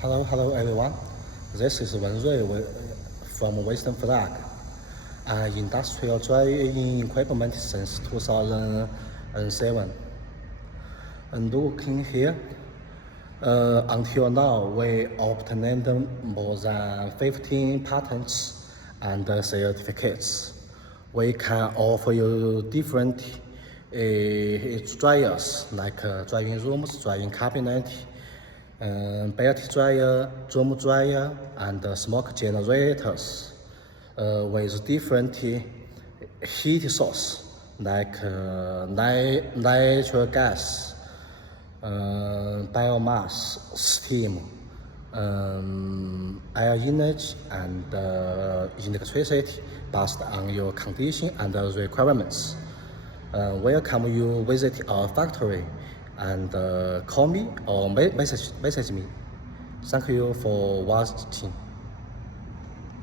Hello everyone. This is Wen Rui from Western Flag, an industrial drying equipment since 2007. And looking here, until now we obtained more than 15 patents and certificates. We can offer you different dryers like drying rooms, drying cabinet, belt dryer, drum dryer, and smoke generators with different heat source like natural gas, biomass, steam, air energy, and electricity based on your condition and requirements. Welcome you visit our factory and call me or message me. Thank you for watching.